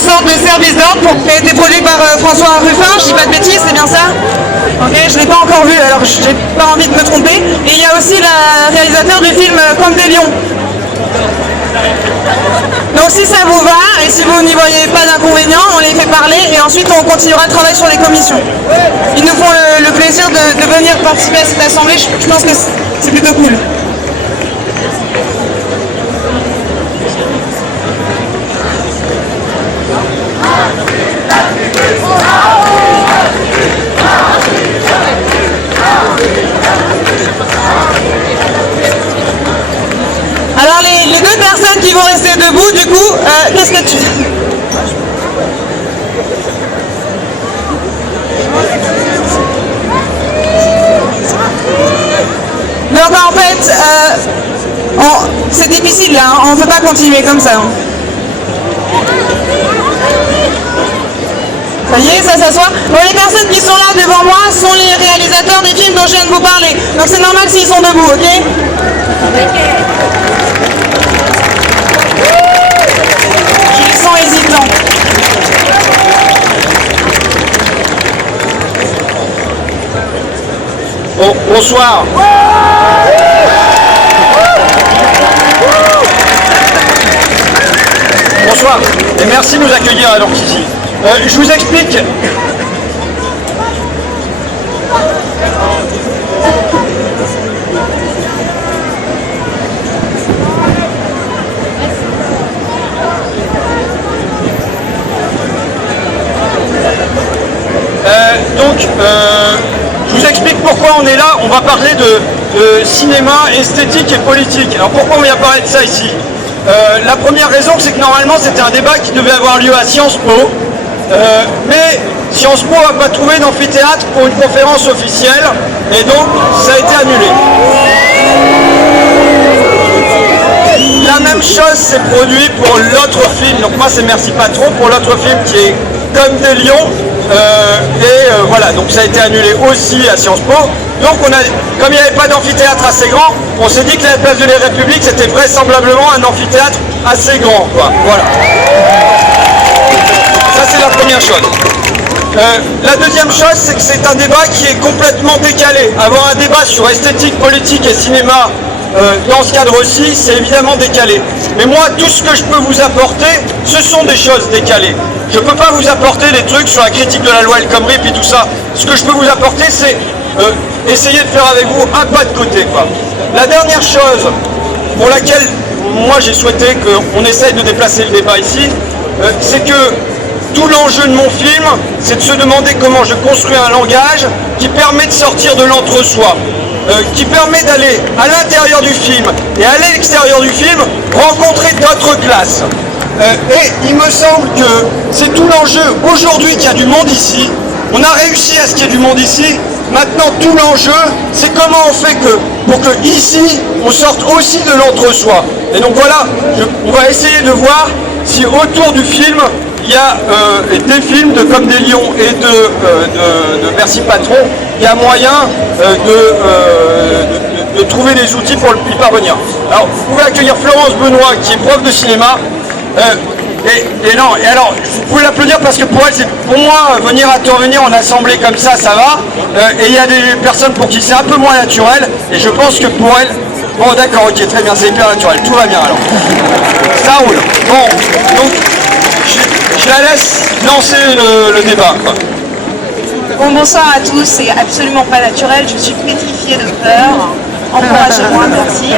sorte de service d'ordre qui a été produit par François Ruffin, je dis pas de bêtises, c'est bien ça? Ok, je l'ai pas encore vu, alors j'ai pas envie de me tromper. Et il y a aussi le réalisateur du film Comme des lions. Donc si ça vous va, et si vous n'y voyez pas d'inconvénient, on les fait parler et ensuite on continuera le travail sur les commissions. Ils nous font le plaisir de venir participer à cette assemblée, je pense que c'est plutôt cool. Alors les deux personnes qui vont rester debout, du coup, qu'est-ce que tu... Donc en fait, c'est difficile là, on ne peut pas continuer comme ça. Ça y est, ça s'assoit. Bon, les personnes qui sont là devant moi sont les réalisateurs des films dont je viens de vous parler. Donc c'est normal s'ils sont debout, ok? Je les sens hésitants. Bon, bonsoir. Bonsoir et merci de nous accueillir alors ici. Je vous explique. Je vous explique pourquoi on est là. On va parler de cinéma, esthétique et politique. Alors pourquoi on vient parler de ça ici? La première raison, c'est que normalement c'était un débat qui devait avoir lieu à Sciences Po, mais Sciences Po n'a pas trouvé d'amphithéâtre pour une conférence officielle, et donc ça a été annulé. La même chose s'est produit pour l'autre film, donc moi c'est Merci Patron, pour l'autre film qui est Comme des lions, voilà, donc ça a été annulé aussi à Sciences Po. Donc comme il n'y avait pas d'amphithéâtre assez grand, on s'est dit que la place de la République c'était vraisemblablement un amphithéâtre assez grand, quoi. Voilà. Ça c'est la première chose. La deuxième chose, c'est que c'est un débat qui est complètement décalé. Avoir un débat sur esthétique, politique et cinéma dans ce cadre-ci, c'est évidemment décalé. Mais moi, tout ce que je peux vous apporter, ce sont des choses décalées. Je ne peux pas vous apporter des trucs sur la critique de la loi El Khomri et tout ça. Ce que je peux vous apporter, c'est essayer de faire avec vous un pas de côté, quoi. La dernière chose pour laquelle moi j'ai souhaité qu'on essaye de déplacer le débat ici, c'est que tout l'enjeu de mon film, c'est de se demander comment je construis un langage qui permet de sortir de l'entre-soi, qui permet d'aller à l'intérieur du film et à l'extérieur du film rencontrer d'autres classes. Et il me semble que c'est tout l'enjeu aujourd'hui qu'il y a du monde ici. On a réussi à ce qu'il y ait du monde ici. Maintenant, tout l'enjeu, c'est comment on fait pour que ici, on sorte aussi de l'entre-soi. Et donc voilà, on va essayer de voir si autour du film, il y a des films de Comme des lions et de Merci Patron, il y a moyen de trouver des outils pour y parvenir. Alors, vous pouvez accueillir Florence Benoît, qui est prof de cinéma. Et alors, vous pouvez l'applaudir parce que pour elle, c'est pour moi, venir intervenir en assemblée comme ça, ça va. Et il y a des personnes pour qui c'est un peu moins naturel. Et je pense que pour elle... Bon, d'accord, ok, très bien, c'est hyper naturel. Tout va bien alors. Ça roule. Bon, donc, je la laisse lancer le débat, quoi. Bon, bonsoir à tous, c'est absolument pas naturel, je suis pétrifiée de peur. Encouragez-moi, merci.